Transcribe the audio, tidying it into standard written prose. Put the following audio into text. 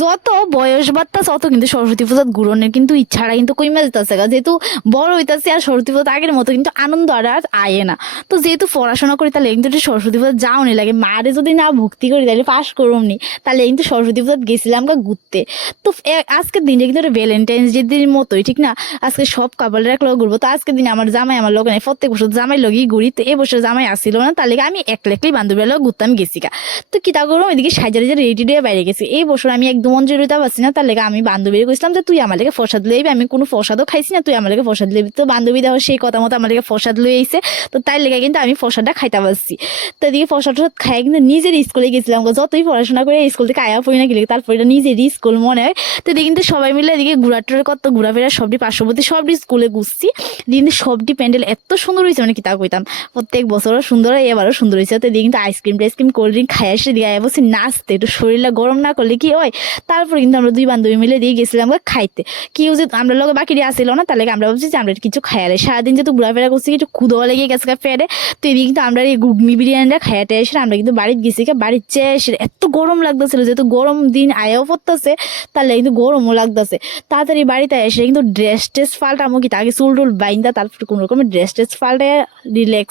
যত বয়স বাড়তাছে অত কিন্তু সরস্বতী পূজাত ঘুরনের কিন্তু ইচ্ছাটা কিন্তু কইমা যেতেছে গা, যেহেতু বড় হইতাছে আর সরস্বতী পূজা আগের মতো কিন্তু আনন্দ আর আয়ে না। তো যেহেতু পড়াশোনা করি তাহলে কিন্তু একটু সরস্বতী পূজা যাওনি লাগে, মারে যদি না ভক্তি করি তাহলে পাশ করুমনি, তাহলে কিন্তু সরস্বতী পূজা গেছিলাম গা ঘুরতে। তো আজকের দিনটা কিন্তু ভ্যালেন্টাইন্স ডে দিন মতোই, ঠিক না? আজকে সব কাপড়ের এক লগে ঘুরবো। তো আজকের দিনে আমার জামাই আমার লগে নেই, প্রত্যেক বছর জামাই লগেই ঘুরি। তো এবছর জামাই আসছিল না, তাহলে আমি একলা একলাই বান্ধবীর লগে ঘুরতাম গেছি গা। তো কিতা করবো, এদিকে সাইজারে যে রেডি দিয়ে বাইরে গেছি। এই বছর আমি একদম অঞ্জলিটা পাচ্ছি না, তার লেগে আমি বান্ধবীর কইছিলাম যে তুই আমার লেগে প্রসাদ লইবি, আমি কোনো প্রসাদও খাইছি না, তুই আমার লেগে প্রসাদ লইবি। তো বান্ধবী দেখো সেই কথা মতো আমার লেগে প্রসাদ লই আইছে। তো তাই লেগে কিন্তু আমি প্রসাদটা খাইতে পারছি। তো এদিকে প্রসাদ টসাদ খাই কিন্তু নিজের স্কুলে গেছিলাম, যতই পড়াশোনা করে স্কুল থেকে আয়া পড়ি না গেলে তারপর এটা নিজের স্কুল মনে হয়। তো এদিকে কিন্তু সবাই মিলে এদিকে ঘোরাটোর কত ঘোরাফেরা সবটি পার্শ্ববর্তী সবটি স্কুলে ঘুরছি। কিন্তু সবটি প্যান্ডেল এত সুন্দর হয়েছে, মানে কিতা কইতাম, প্রত্যেক বছরও সুন্দর হয়, এবারও সুন্দর হয়েছে। তো এদিকে কিন্তু আইসক্রিম টাইসক্রিম কোল্ড ড্রিঙ্ক খাই আসে দিয়ে বসে নাচতে, একটু শরীরটা গরম না করলে কি হয়। তারপর কিন্তু আমরা দুই বান্ধবী মিলে দিয়ে গেছিলাম খাইতে। কেউ যে আমরা লগে বাকি আসছিল না, তাহলে আমরা ভাবছি যে আমরা কিছু খাইয়ালে সারাদিন যেহেতু ঘোরাফেরা করছি কিছু ক্ষুদা লেগে গেছে ফেরে। তো এদিকে কিন্তু আমরা এই ঘুগনি বিরিয়ানিটা খাইতে এসে আমরা কিন্তু বাড়িতে গেছি। বাড়ির চেয়ে এসে এত গরম লাগতেছিল, যেহেতু গরম দিন আয়াও পড়তেছে, তাহলে কিন্তু গরমও লাগতেছে। তাড়াতাড়ি বাড়িতে এসে কিন্তু ড্রেস টেস পাল্টামো, কি তাকে চুল টুল বাইন্দা তারপর কোনো রকমের ড্রেস টেস পাল্টে রিল্যাক্স